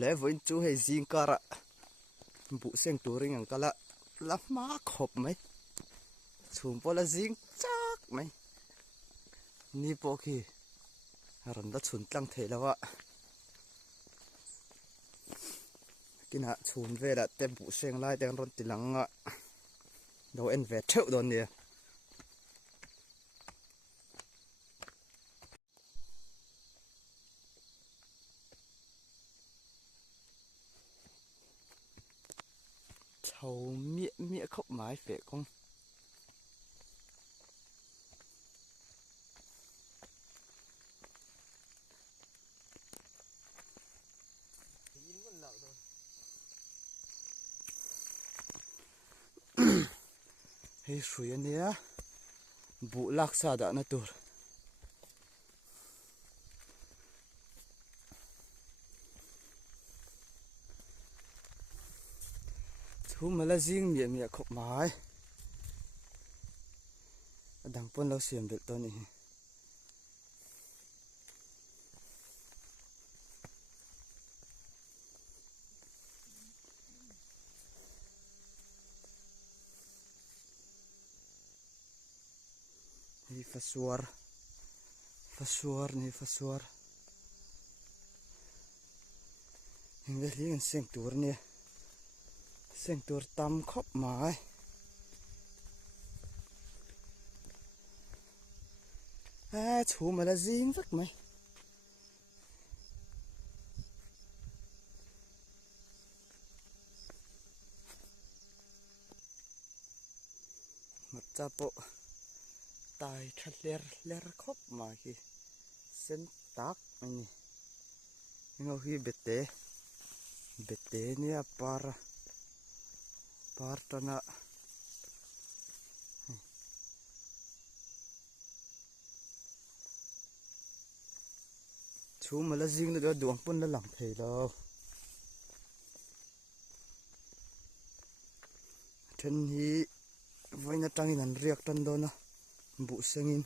lẽ với chú hay riêng cả ạ vụ sen tù ring ăn cả là má khop mấy chùm bỏ là riêng chắc mấy ni bỏ khi rắn đã chùn tăng thể là vợ cái nạ chùn về là tem vụ sen lại đang rón tì lăng ạ đâu em về chịu đòn nè chầu mía mía khóc mái phải không hay suy anh nhá vụ lạc xa đã nó tụt chú mà là riêng mía mía khóc mái đằng pôn lâu xiêm được tôi này Ini fasuar nih fasuar ini lihat sengtur nih sengtur tam khop mai chú mà là riêng rất mày mặt cha bộ tai thật ler khóc mà khi sen tác này nhưng khi bete nih par tanah chú mà là riêng nữa đuông pun là làm thầy đâu thân hi với nó trăng hình riết trần đó nè bụ sengin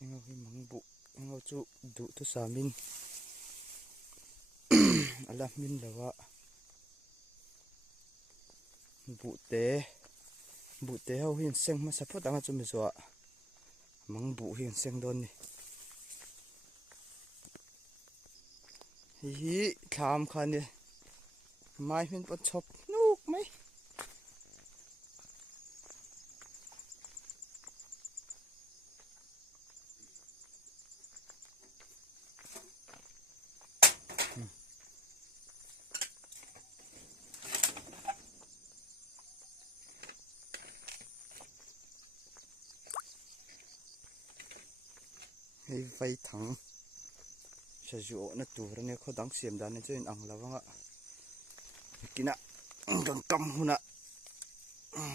nhưng khi mắng bụ nhưng chú đủ thứ sao min làm min là vợ bụ té hậu hiền seng mà sắp phát đang cho mình rồi mắng bụ hiền seng đôn này hi tham khan đi mai mình bắt chop núp mấy hay vay thẳng sẽ dụ nó tủ ra này có đáng xiêm đàn nên chơi ăn là vâng ạ cái nè càng căm hơn ạ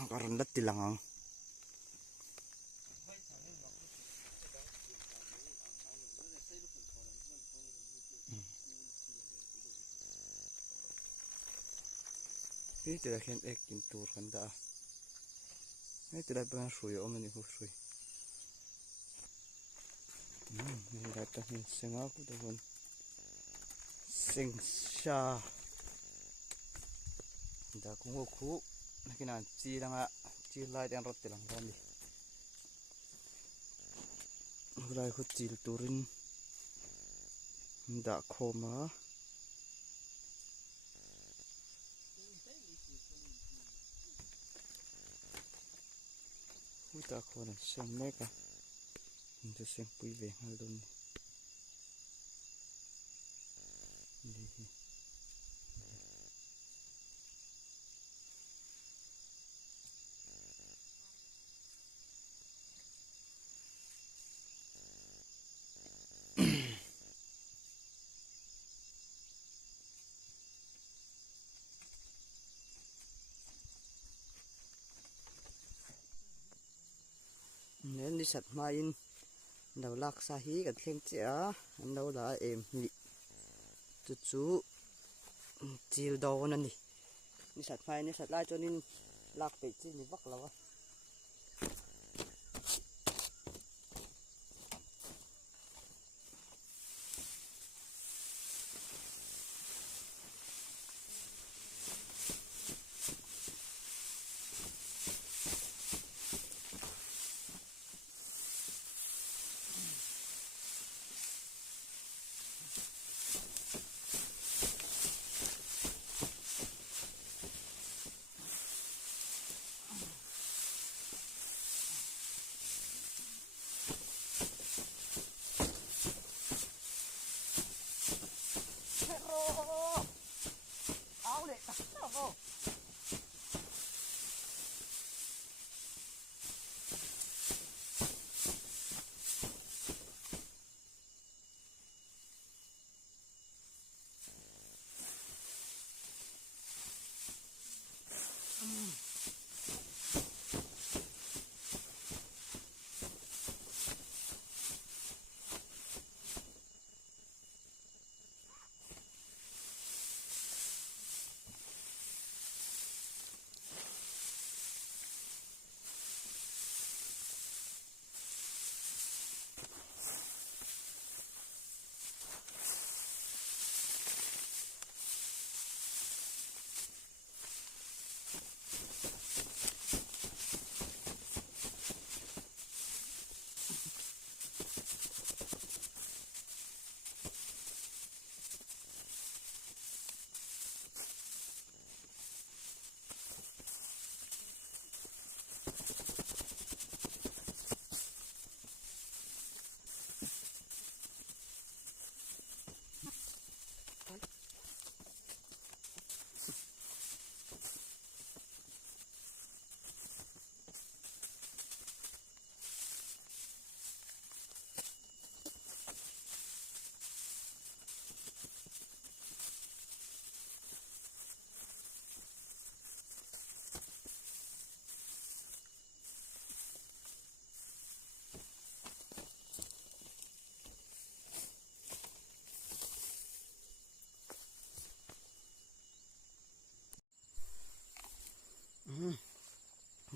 còn đất tì lăng cái từ đây khen ek kinh tour kan đã cái từ đây bên suy ôm mình hút suy này là ta mình sinh áo của tôi sinh xa đã cũng có khu cái nào chi đang ạ chi lại đang rót tiền lăng đi lại khu chi turin đã khô mà khu đã khô là xem mấy cả mình sẽ xem quý về hai luôn đi nên đi sạch mai in đầu lạc sa hí gần khen chả anh đâu đã em nhị chú chiều đầu nè đi sạch mai đi sạch lại cho nên lạc bị chi mình bắt lâu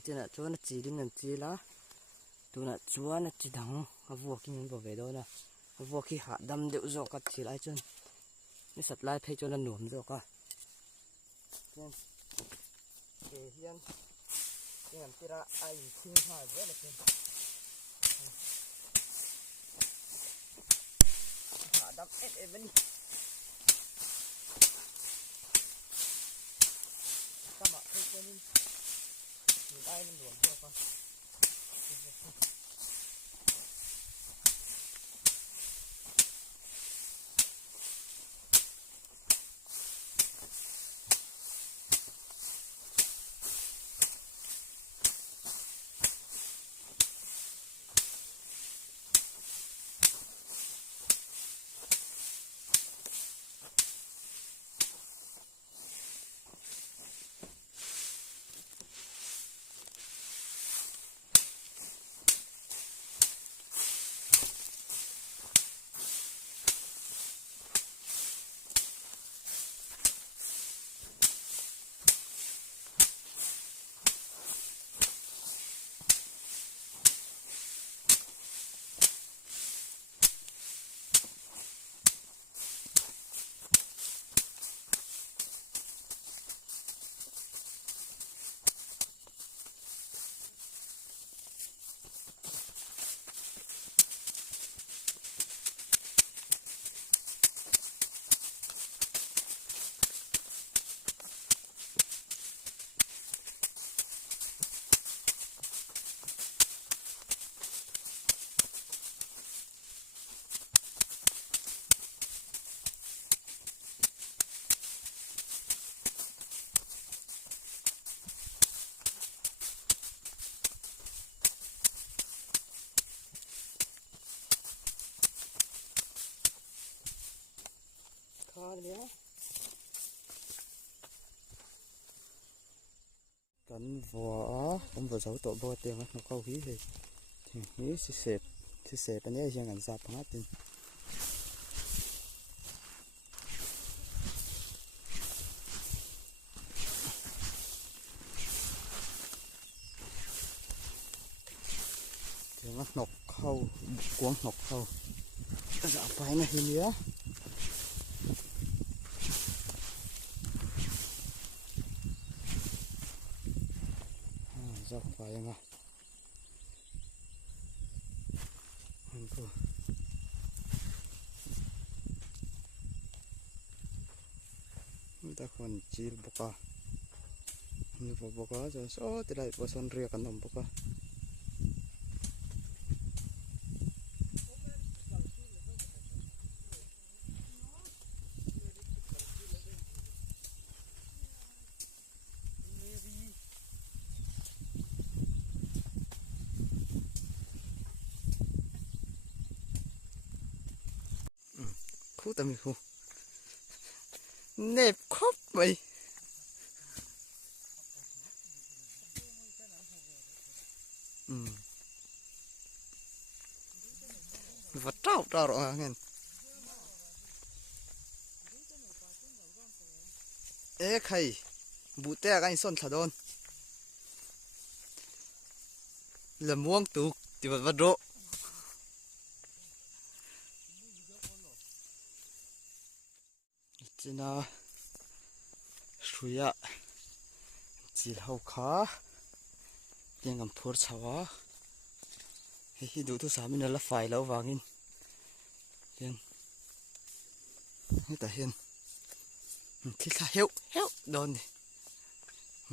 chena chuan chi ding an chi la tuna chuan chi dang avua ki min bo ve do na avua ki ha dam deuh zo ka chi lai chuan ni sat lai thei chuan an nuam zo ka chen ke hian ngam tira ai thing ha ve la chen ha dam even kama thei chuan ni ai an nuam zo ka cắn vỏ dấu tổ bò tiền nó câu hí thì hí thì xếp anh ấy riêng ăn dạp hết tiền thì nó nọc khâu cuốn nọc khâu cái dạo phải này thì nữa dọc phải nga ta còn chill boka như boka rồi số thì lại có son ria kan boka khu tầm khu nẹp khóc mày vật trâu trâu rồi nghe ê khay bụi te cái son thà đôn là muông tụ thì vật vật rộ trên suya chỉ hậu khó tiếng ngầm phur chава hi đủ thứ sáu mình là phải lâu vàng in hiền ta hiền thịt là héo héo đòn đi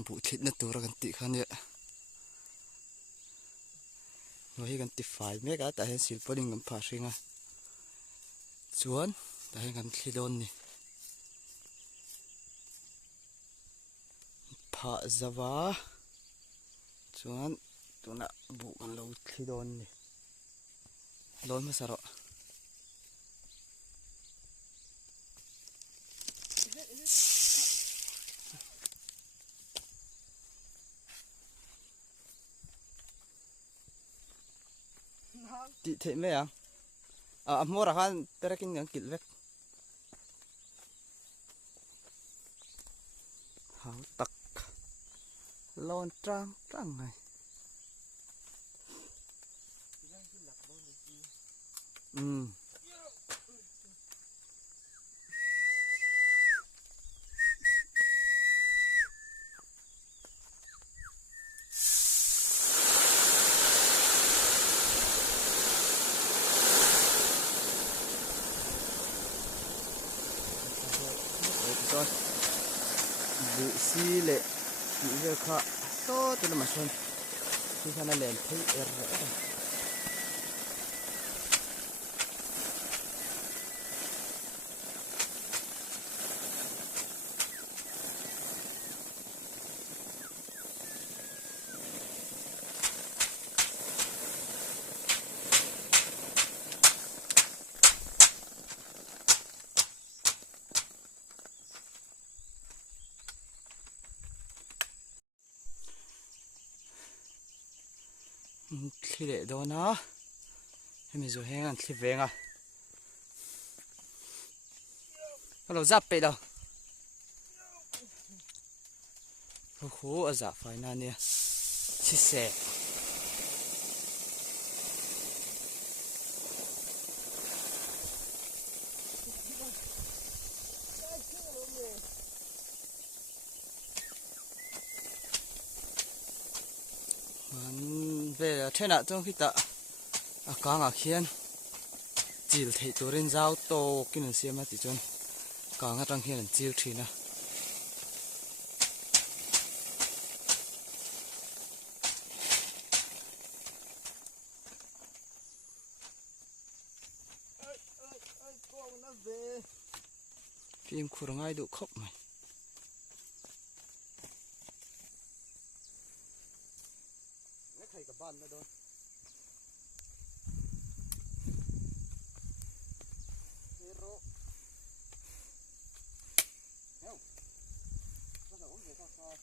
bụi thịt nó tụ ra gần tị khăn vậy nói gần tị phải mấy cái ta hiền xịt bớt đi ngầm phá sinh à chuan ta hiền gần thịt đòn đi phá zava chuan tụi nó bụ gần lâu thịt đòn đi lối mà sao rồi chị thấy mấy à mua ra han tera kinh những kiểu vét hảo tắc lon trang trang này rồi vụ xi lệ bị giờ khá to từ mà xuân khi khả năng lên thấy rẻ rồi khi để đó nó mình rồi hang ăn khi về à nó giáp pe đâu khổ ở giáp phải nè nè chia sẻ về trên nào trong khi ta cá ngà khiên chill thấy tôi lên giao to cái này xem mà chỉ chọn cá ngà trong khiên là chill thì nè phim khung ai đủ khóc mày thầy cả ban đó thôi hero đâu có đâu về sao sao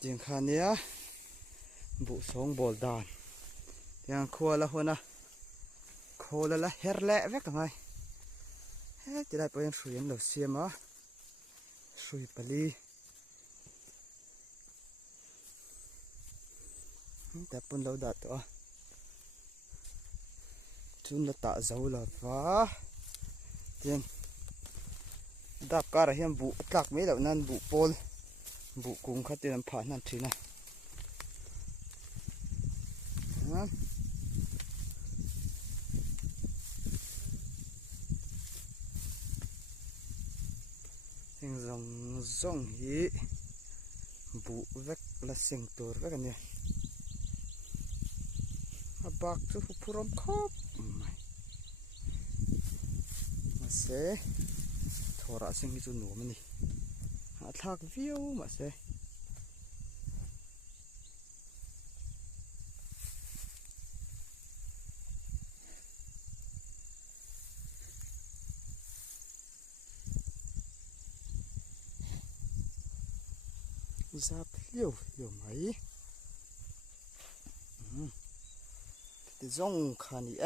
tiếng khan nhá vụ sống bồn đàn tiếng khua là hôn à khô là her lẹ vét cả ngày hết thì lại bây giờ suy đầu xiêm á suy bali đẹp bún lâu đạt đó chun là tạ dấu là vá tiếng đạp cả là hiểm vụ tạc mấy đầu nan vụ pol vụ cùng khát tiền phản nan trí này hình dòng dòng hí vụ vét là sinh tồn vét cái này bạc chú phụ rôm khóc mà sẽ thора ra sinh cái chú nổ mà nè thác view mà sẽ giáp liều liều mấy thì rong khá nhỉ